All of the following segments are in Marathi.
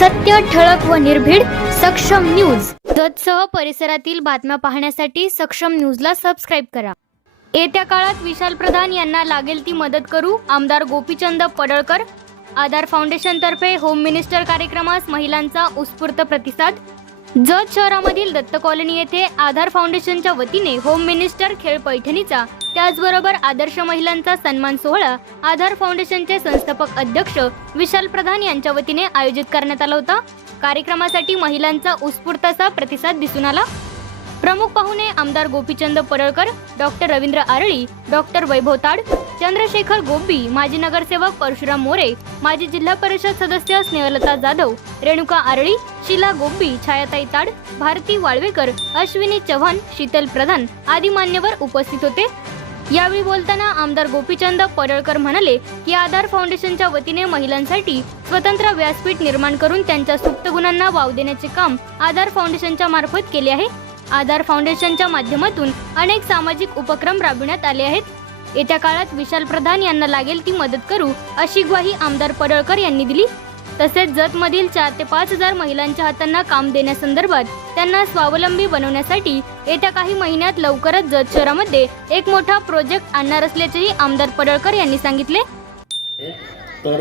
सत्य ठळक व निर्भीड सक्षम न्यूज. जतसह परिसरातील बातम्या पाहण्यासाठी सक्षम न्यूजला सबस्क्राईब करा. येत्या काळात विशाल प्रधान यांना लागेल ती मदत करू आमदार गोपीचंद पडळकर. आधार फाउंडेशनतर्फे होम मिनिस्टर कार्यक्रमास महिलांचा उत्स्फूर्त प्रतिसाद. जत शहरामधील दत्त कॉलनी येथे आधार फाउंडेशनच्या वतीने होम मिनिस्टर खेळ पैठणीचा त्याचबरोबर आदर्श महिलांचा सन्मान सोहळा आधार फाउंडेशनचे संस्थापक अध्यक्ष विशाल प्रधान यांच्या वतीने आयोजित करण्यात आला होता. कार्यक्रमासाठी महिलांचा उत्स्फूर्त असा प्रतिसाद दिसून आला. प्रमुख पाहुणे आमदार गोपीचंद परळकर डॉक्टर रवींद्र आरळी डॉक्टर वैभव ताड चंद्रशेखर गोब्बी माजी नगरसेवक परशुराम मोरे माजी जिल्हा परिषद सदस्य स्नेहलता जाधव रेणुका आरळी शीला गोब्बी छायाताई ताड भारती वाळवेकर अश्विनी चव्हाण शीतल प्रधान आदी मान्यवर उपस्थित होते. यावेळी बोलताना आमदार गोपीचंद पडळकर म्हणाले की आधार फाउंडेशनच्या वतीने महिलांसाठी स्वतंत्र व्यासपीठ निर्माण करून त्यांच्या सुप्त गुणांना वाव देण्याचे काम आधार फाउंडेशनच्या मार्फत केले आहे. आधार फाउंडेशनच्या माध्यमातून अनेक सामाजिक उपक्रम राबविण्यात आले आहेत. येत्या काळात विशाल प्रधान यांना लागेल ती मदत करू अशी ग्वाही आमदार पडळकर यांनी दिली. तसेच जतमधील चार ते पाच हजार महिलांच्या हातांना काम देण्यासंदर्भात त्यांना स्वावलंबी बनवण्यासाठी येत्या काही महिन्यात लवकरच जत शहरामध्ये एक मोठा प्रोजेक्ट आणणार असल्याचेही आमदार पडळकर यांनी सांगितले. तर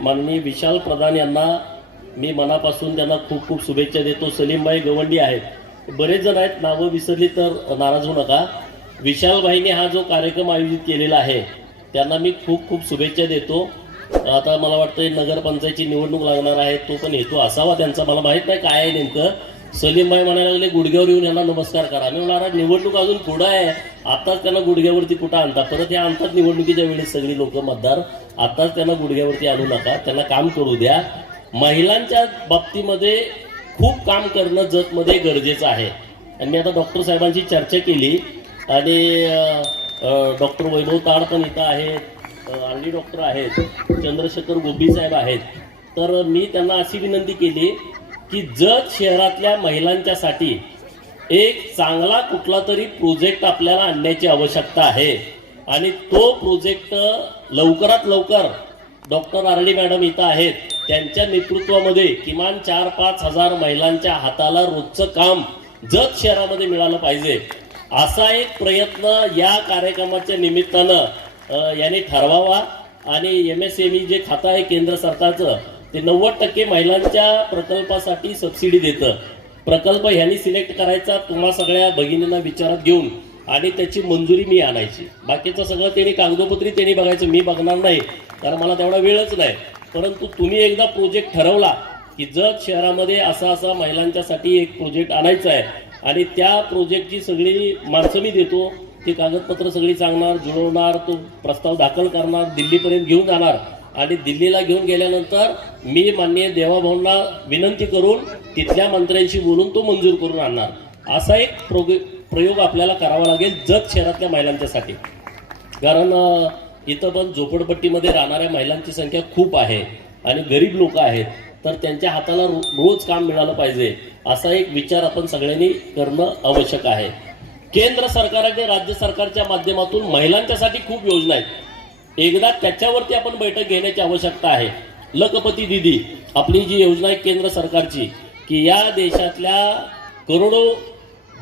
माननीय विशाल प्रधान यांना मी मनापासून त्यांना खूप खूप शुभेच्छा देतो. सलीमबाई गवंडी आहेत. बरेच जण आहेत नावं विसरली तर नाराज होऊ नका. विशालबाईने हा जो कार्यक्रम आयोजित केलेला आहे त्यांना मी खूप खूप शुभेच्छा देतो. आता मला वाटतं नगरपंचायतची निवडणूक लागणार आहे. तो पण हेतू असावा त्यांचा. मला माहीत नाही काय आहे नेमकं. सलीमबाई म्हणायला लागले गुडघ्यावर येऊन यांना नमस्कार करा. मी म्हणणार निवडणूक अजून पुढं आहे. आताच त्यांना गुडघ्यावरती कुठं आणतात परत हे आणतात निवडणुकीच्या वेळेस सगळी लोक मतदार आताच त्यांना गुडघ्यावरती आणू नका. त्यांना काम करू द्या. महिलांच्या बाबतीमध्ये खूप काम करणं जतमध्ये गरजेचं आहे. आणि मी आता डॉक्टर साहेबांची चर्चा केली. आणि डॉक्टर वैभव ताड पण इथं आहेत. आर्ली डॉक्टर आहेत चंद्रशेखर गोबी साहेब आहेत. तर मी त्यांना अशी विनंती केली की जत शहरातल्या महिलांच्यासाठी एक चांगला कुठला तरी प्रोजेक्ट आपल्याला आणण्याची आवश्यकता आहे. आणि तो प्रोजेक्ट लवकरात लवकर डॉक्टर आर्ली मॅडम इथं आहेत. त्यांच्या नेतृत्वामध्ये किमान चार पाच हजार महिलांच्या हाताला रोजचं काम जत शहरामध्ये मिळालं पाहिजे. असा एक प्रयत्न या कार्यक्रमाच्या निमित्तानं याने ठरवावा आणि एम एस एम ई जे खातं आहे केंद्र सरकारचं ते नव्वद टक्के महिलांच्या प्रकल्पासाठी सबसिडी देतं. प्रकल्प ह्यांनी सिलेक्ट करायचा तुम्हा सगळ्या भगिनींना विचारात घेऊन आणि त्याची मंजुरी मी आणायची. बाकीचं सगळं त्यांनी कागदोपत्री त्यांनी बघायचं मी बघणार नाही कारण मला तेवढा वेळच नाही. परंतु तुम्ही एकदा प्रोजेक्ट ठरवला की जत शहरामध्ये असा असा महिलांच्यासाठी एक प्रोजेक्ट आणायचा आहे आणि त्या प्रोजेक्टची सगळी माणसं मी देतो ती कागदपत्र सगळी सांगणार जुळवणार तो प्रस्ताव दाखल करणार दिल्लीपर्यंत घेऊन जाणार. आणि दिल्लीला घेऊन गेल्यानंतर मी माननीय देवाभाऊंना विनंती करून तिथल्या मंत्र्यांशी बोलून तो मंजूर करून आणणार. असा एक प्रोग प्रयोग आपल्याला करावा लागेल जत शहरातल्या महिलांच्यासाठी कारण इथं पण झोपडपट्टीमध्ये राहणाऱ्या महिलांची संख्या खूप आहे आणि गरीब लोक आहेत. तर त्यांच्या हाताला रो रोज काम मिळालं पाहिजे असा एक विचार आपण सगळ्यांनी करणं आवश्यक आहे. केंद्र सरकार आणि राज्य सरकारच्या माध्यमातून महिलांच्यासाठी खूप योजना आहेत. एकदा त्याच्यावरती आपण बैठक घेण्याची आवश्यकता आहे. लखपती दिदी आपली जी योजना आहे केंद्र सरकारची की या देशातल्या करोडो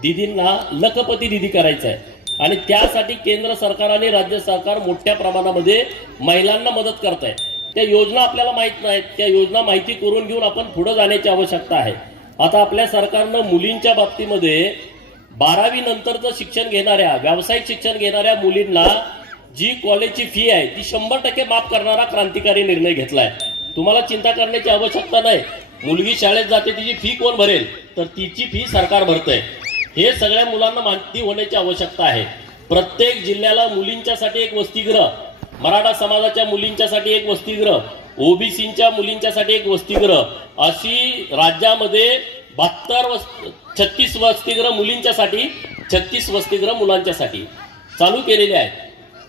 दिदींना लखपती दिदी करायचं आहे. आणि त्यासाठी केंद्र सरकार आणि राज्य सरकार मोठ्या प्रमाणामध्ये महिलांना मदत करत आहे त्या योजना आपल्याला माहीत नाहीत. त्या योजना माहिती करून घेऊन आपण पुढे जाण्याची आवश्यकता आहे. आता आपल्या सरकारनं मुलींच्या बाबतीमध्ये बारावी नंतरचं शिक्षण घेणाऱ्या व्यावसायिक शिक्षण घेणाऱ्या मुलींना जी कॉलेजची फी आहे ती शंभर टक्के माफ करणारा क्रांतिकारी निर्णय घेतलाय. तुम्हाला चिंता करण्याची आवश्यकता नाही. मुलगी शाळेत जाते तिची फी कोण भरेल? तर तिची फी सरकार भरतंय. हे सगळ्या मुलांना माहिती होण्याची आवश्यकता आहे. प्रत्येक जिल्ह्याला मुलींच्यासाठी एक वसतिगृह मराठा समाजाच्या मुलींच्यासाठी एक वसतिगृह ओबीसीच्या मुलींच्यासाठी एक वसतिगृह अशी राज्यामध्ये बहात्तर वस छत्तीस वसतिगृह मुलींच्यासाठी छत्तीस वसतिगृह मुलांच्यासाठी चालू केलेले आहेत.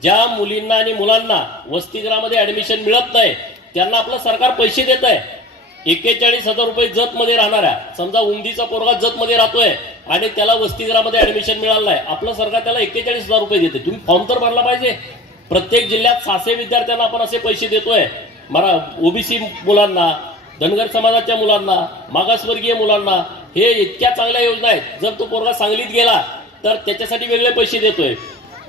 ज्या मुलींना आणि मुलांना वसतिगृहामध्ये ऍडमिशन मिळत नाही त्यांना आपलं सरकार पैसे देत आहे. एक्केचाळीस हजार रुपये जतमध्ये राहणाऱ्या समजा उंदीचा पोरगा जतमध्ये राहतोय आणि त्याला वसतिगृहामध्ये ऍडमिशन मिळालं आहे आपलं सरकार त्याला एक्केचाळीस हजार रुपये देते. तुम्ही फॉर्म तर भरला पाहिजे. प्रत्येक जिल्ह्यात सहाशे विद्यार्थ्यांना आपण असे पैसे देतोय. मरा ओबीसी मुलांना धनगर समाजाच्या मुलांना मागासवर्गीय मुलांना हे इतक्या चांगल्या योजना आहेत. जर तो पोरगा सांगलीत गेला तर त्याच्यासाठी वेगळे पैसे देतोय.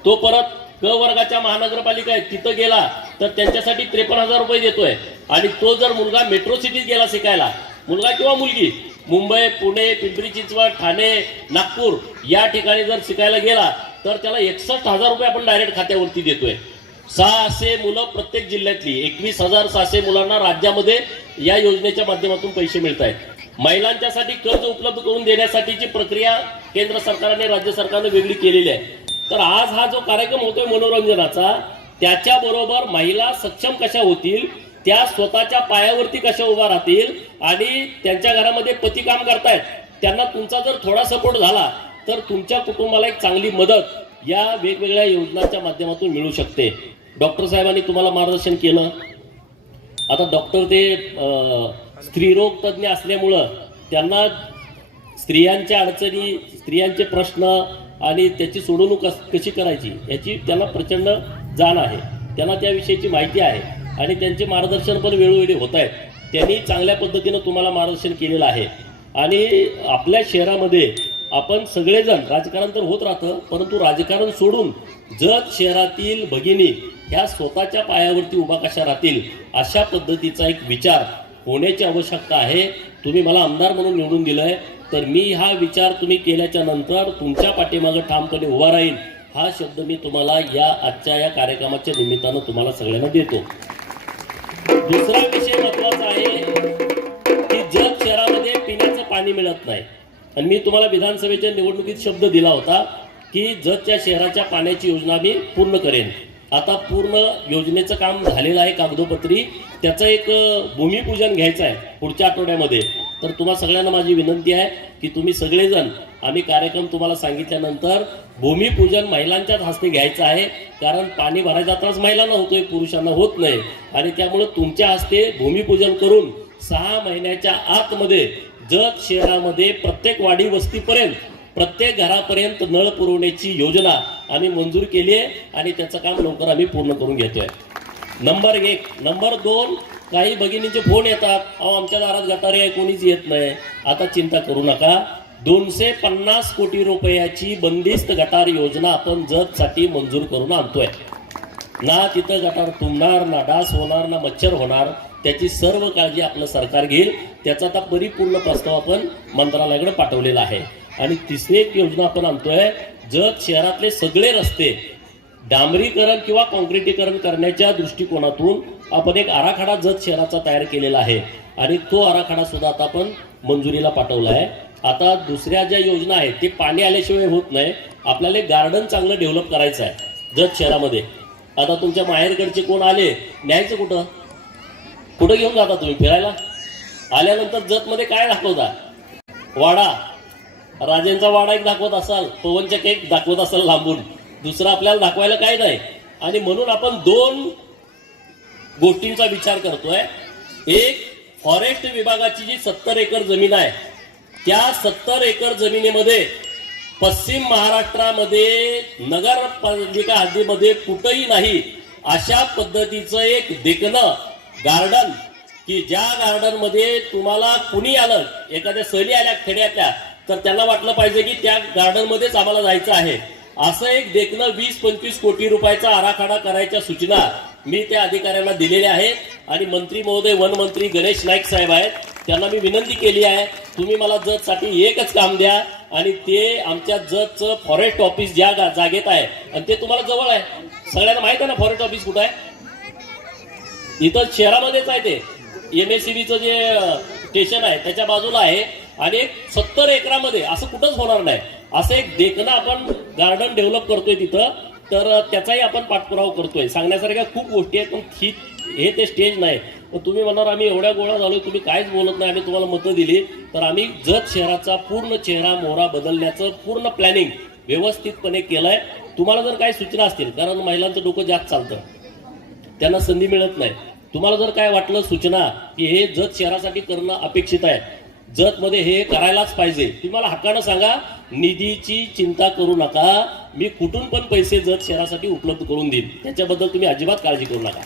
तो परत क वर्गाच्या महानगरपालिका आहे तिथं गेला तर त्यांच्यासाठी त्रेपन्न हजार रुपये देतोय. आणि तो जर मुलगा मेट्रो सिटीत गेला शिकायला मुलगा किंवा मुलगी मुंबई पुणे पिंपरी चिंचवड ठाणे नागपूर या ठिकाणी जर शिकायला गेला तर त्याला एकसष्ट हजार रुपये आपण डायरेक्ट खात्यावरती देतोय. सहाशे मुलं प्रत्येक जिल्ह्यातली एकवीस हजार सहाशे मुलांना राज्यामध्ये या योजनेच्या माध्यमातून पैसे मिळत आहेत. महिलांच्यासाठी कर्ज उपलब्ध करून देण्यासाठीची प्रक्रिया केंद्र सरकारने राज्य सरकारने वेगळी केलेली आहे. तर आज हा जो कार्यक्रम होतोय मनोरंजनाचा त्याच्याबरोबर महिला सक्षम कशा होतील त्या स्वतःच्या पायावरती कशा उभा राहतील आणि त्यांच्या घरामध्ये पती काम करतायत त्यांना तुमचा जर थोडा सपोर्ट झाला तर तुमच्या कुटुंबाला एक चांगली मदत या वेगवेगळ्या योजनांच्या माध्यमातून मिळू शकते. डॉक्टर साहेबांनी तुम्हाला मार्गदर्शन केलं. आता डॉक्टर ते स्त्रीरोग तज्ज्ञ असल्यामुळं त्यांना स्त्रियांच्या अडचणी स्त्रियांचे प्रश्न आणि त्याची सोडवणूक कस- कशी करायची याची त्यांना प्रचंड जाण आहे. त्यांना त्याविषयीची माहिती आहे आणि त्यांचे मार्गदर्शन पण वेळोवेळी होत आहेत. त्यांनी चांगल्या पद्धतीनं तुम्हाला मार्गदर्शन केलेलं आहे. आणि आपल्या शहरामध्ये आपण सगळेजण राजकारण तर होत राहतं परंतु राजकारण सोडून जत शहरातील भगिनी ह्या स्वतःच्या पायावरती उभा कशा राहतील अशा पद्धतीचा एक विचार होण्याची आवश्यकता आहे. तुम्ही मला आमदार म्हणून निवडून दिलंय तर मी हा विचार तुम्ही केल्याच्यानंतर तुमच्या पाठीमागं ठामपणे उभा राहील हा शब्द मी तुम्हाला या आजच्या या कार्यक्रमाच्या निमित्तानं तुम्हाला सगळ्यांना देतो. दुसरा विषय महत्त्वाचा आहे की जत शहरामध्ये पिण्याचं पाणी मिळत नाही. आणि मी तुम्हाला विधानसभेच्या निवडणुकीत शब्द दिला होता की जतच्या शहराच्या पाण्याची योजना मी पूर्ण करेन. आता पूर्ण योजनेचं काम झालेलं आहे कागदोपत्री. त्याचं एक भूमिपूजन घ्यायचं आहे पुढच्या आठवड्यामध्ये. तर तुम्हा सगळ्यांना माझी विनंती आहे की तुम्ही सगळेजण आम्ही कार्यक्रम तुम्हाला सांगितल्यानंतर भूमिपूजन महिलांच्याच हस्ते घ्यायचं आहे. कारण पाणी भरायचा त्रास महिलांना होतोय पुरुषांना होत नाही. आणि त्यामुळं तुमच्या हस्ते भूमिपूजन करून सहा महिन्याच्या आतमध्ये जत शहरामध्ये प्रत्येक वाडी वस्तीपर्यंत प्रत्येक घरापर्यंत नळ पुरवण्याची योजना आम्ही मंजूर केली आहे आणि त्याचं काम लवकर आम्ही पूर्ण करून घेतोय. नंबर एक. नंबर दोन काही भगिनींचे फोन येतात. अहो आमच्या दारात गटारे आहे कोणीच येत नाही. आता चिंता करू नका. दोनशे पन्नास कोटी रुपयाची बंदिस्त गटार योजना आपण जतसाठी मंजूर करून आणतोय. ना तिथं गटार तुंबणार ना डास होणार ना मच्छर होणार. त्याची सर्व काळजी आपलं सरकार घेईल. त्याचा आता परिपूर्ण प्रस्ताव आपण मंत्रालयाकडे पाठवलेला आहे. आणि तिसरी एक योजना आपण आणतोय जत शहरातले सगळे रस्ते डांबरीकरण किंवा कॉन्क्रिटीकरण करण्याच्या दृष्टिकोनातून आपण एक आराखडा जत शहराचा तयार केलेला आहे. आणि तो आराखडा सुद्धा आता आपण मंजुरीला पाठवला आहे आता दुसऱ्या ज्या योजना आहेत ते पाणी आल्याशिवाय होत नाही. आपल्याला एक गार्डन चांगलं डेव्हलप करायचं आहे जत शहरामध्ये. आता तुमच्या माहेरकडचे कोण आले? न्यायचं कुठं? कुठं घेऊन जाता तुम्ही? फिरायला? आल्यानंतर जतमध्ये काय दाखवता? वाडा. राजेंचा वाडा एक दाखवत असाल पवनचक एक दाखवत असाल लांबून. दुसरं आपल्याला दाखवायला काय नाही. आणि म्हणून आपण दोन गोष्टींचा विचार करतोय. एक फॉरेस्ट विभागाची जी सत्तर एकर जमीन आहे त्या सत्तर एकर जमिनीमध्ये पश्चिम महाराष्ट्रामध्ये नगरपालिका हद्दीमध्ये कुठंही नाही अशा पद्धतीचं एक देखणं गार्डन की ज्या गार्डनमध्ये तुम्हाला कुणी आलं एखाद्या सहली आल्या खेड्यातल्या तर त्यांना वाटलं पाहिजे की त्या गार्डन मध्येच आम्हाला जायचं आहे. असं एक देखणं वीस पंचवीस कोटी रुपयाचा आराखडा करायच्या सूचना मी त्या अधिकाऱ्यांना दिलेल्या आहेत. आणि मंत्री महोदय वनमंत्री गणेश नाईक साहेब आहेत. त्यांना मी विनंती केली आहे तुम्ही मला जतसाठी एकच काम द्या. आणि ते आमच्या जतचं फॉरेस्ट ऑफिस ज्या जागेत आहे आणि ते तुम्हाला जवळ आहे. सगळ्यांना माहीत आहे ना फॉरेस्ट ऑफिस कुठं आहे? इथं शहरामध्येच आहे ते. एम एस सी बीचं जे स्टेशन आहे त्याच्या बाजूला आहे. आणि एक सत्तर एकरामध्ये असं कुठंच होणार नाही. असं एक देखणं आपण गार्डन डेव्हलप करतोय तिथं तर त्याचाही आपण पाठपुरावा करतोय. सांगण्यासारख्या खूप गोष्टी आहेत पण ही हे ते स्टेज नाही. पण तुम्ही म्हणणार आम्ही एवढ्या गोळा झालो तुम्ही काहीच बोलत नाही आम्ही तुम्हाला मतं दिली तर आम्ही जत शहराचा पूर्ण चेहरा मोहरा बदलण्याचं पूर्ण प्लॅनिंग व्यवस्थितपणे केलंय. तुम्हाला जर काही सूचना असतील कारण महिलांचं डोकं जास्त चालतं त्यांना संधी मिळत नाही. तुम्हाला जर काय वाटलं सूचना की हे जत शहरासाठी करणं अपेक्षित आहे जत मध्ये हे करायलाच पाहिजे. तुम्ही मला हक्कानं सांगा निधीची चिंता करू नका. मी कुठून पण पैसे जत शहरासाठी उपलब्ध करून देईन. त्याच्याबद्दल तुम्ही अजिबात काळजी करू नका.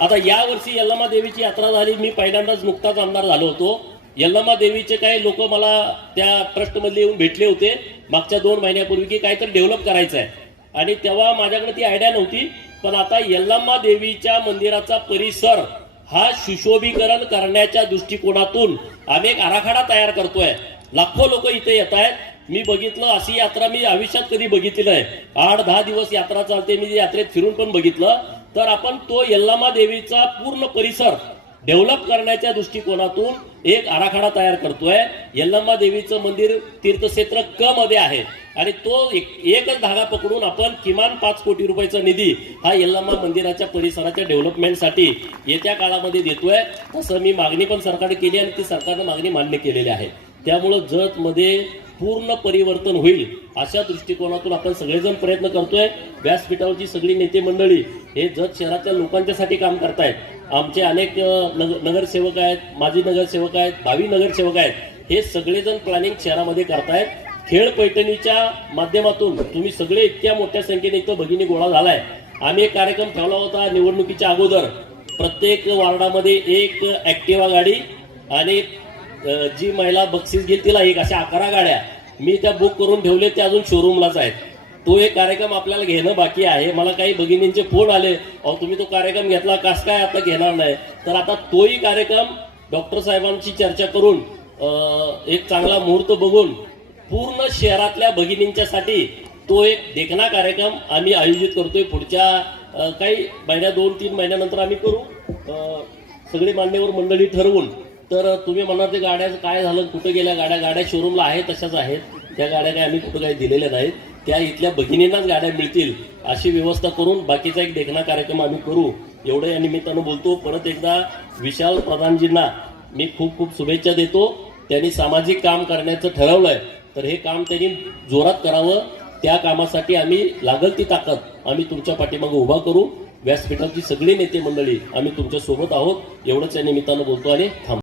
आता यावर्षी यल्लमा देवीची यात्रा झाली. मी पहिल्यांदाच नुकताच आमदार झालो होतो. यल्लमा देवीचे काही लोक मला त्या ट्रस्टमधले येऊन भेटले होते. मागच्या दोन महिन्यापूर्वी की काहीतरी डेव्हलप करायचं आहे आणि तेव्हा माझ्याकडे ती आयडिया नव्हती. पण आता यल्लम्मा देवीच्या मंदिराचा परिसर हा सुशोभीकरण करण्याच्या दृष्टिकोनातून आम्ही एक आराखडा तयार करतोय. लाखो लोक इथे येत आहेत. मी बघितलं अशी यात्रा मी आयुष्यात कधी बघितली नाही. आठ दहा दिवस यात्रा चालते. मी यात्रेत फिरून पण बघितलं. तर आपण तो यल्लामा देवीचा पूर्ण परिसर डेव्हलप करण्याच्या दृष्टिकोनातून एक आराखडा तयार करतोय. यल्लम्मा देवीचं मंदिर तीर्थक्षेत्र क मध्ये आहे. आणि तो एक एकच धागा पकडून आपण किमान पाच कोटी रुपयाचा निधी हा यल्लम्मा मंदिराच्या परिसराच्या डेव्हलपमेंटसाठी येत्या काळामध्ये देतोय. तसं मी मागणी पण सरकारने केली आणि ती सरकारनं मागणी मान्य केलेली आहे. त्यामुळं जतमध्ये पूर्ण परिवर्तन होईल अशा दृष्टिकोनातून आपण सगळेजण प्रयत्न करतोय. व्यासपीठावरची सगळी नेते मंडळी हे जत शहराच्या लोकांच्यासाठी काम करतायत. आमचे अनेक नग- नगरसेवक आहेत माजी नगरसेवक आहेत भावी नगरसेवक आहेत. हे सगळेजण प्लॅनिंग शहरामध्ये करतायत. खेळ पैठणीच्या माध्यमातून तुम्ही सगळे इतक्या मोठ्या संख्येने इथं भगिनी गोळा झालाय. आम्ही एक कार्यक्रम ठेवला होता निवडणुकीच्या अगोदर. प्रत्येक वार्डामध्ये एक ऍक्टिवा गाडी आणि जी महिला बक्षीस घेईल तिला एक अशा अकरा गाड्या. मी त्या बुक करून ठेवले ते अजून शोरूमलाच आहेत. तो एक कार्यक्रम आपल्याला घेणं बाकी आहे. मला काही भगिनींचे फोन आले. अहो तुम्ही तो कार्यक्रम घेतला कास काय आता घेणार नाही? तर आता तोही कार्यक्रम डॉक्टर साहेबांची चर्चा करून एक चांगला मुहूर्त बघून पूर्ण शहरातल्या भगिनींच्यासाठी तो एक देखणा कार्यक्रम आम्ही आयोजित करतोय. पुढच्या काही महिन्या दोन तीन महिन्यानंतर आम्ही करू. सगळी सगळे मान्यवर मंडळी ठरवून तर तुम्ही म्हणा ते गाड्या काय झालं कुठे गेल्या गाड्या गाड्या शोरूमला आहेत तशाच आहेत. त्या गाड्या काय आम्ही कुठं काही दिलेल्या नाहीत. त्या इथल्या भगिनींनाच गाड्या मिळतील अशी व्यवस्था करून बाकीचा एक देखणा कार्यक्रम आम्ही करू. एवढं या निमित्तानं बोलतो. परत एकदा विशाल प्रधानजींना मी खूप खूप शुभेच्छा देतो. त्यांनी सामाजिक काम करण्याचं ठरवलंय. तर हे काम त्यांनी जोरात करावं. त्या कामासाठी आम्ही लागल ती ताकद आम्ही तुमच्या पाठीमागे उभा करू. व्यासपीठाची सगळी नेते मंडळी आम्ही तुमच्यासोबत आहोत. एवढंच या निमित्तानं बोलतो आणि थांब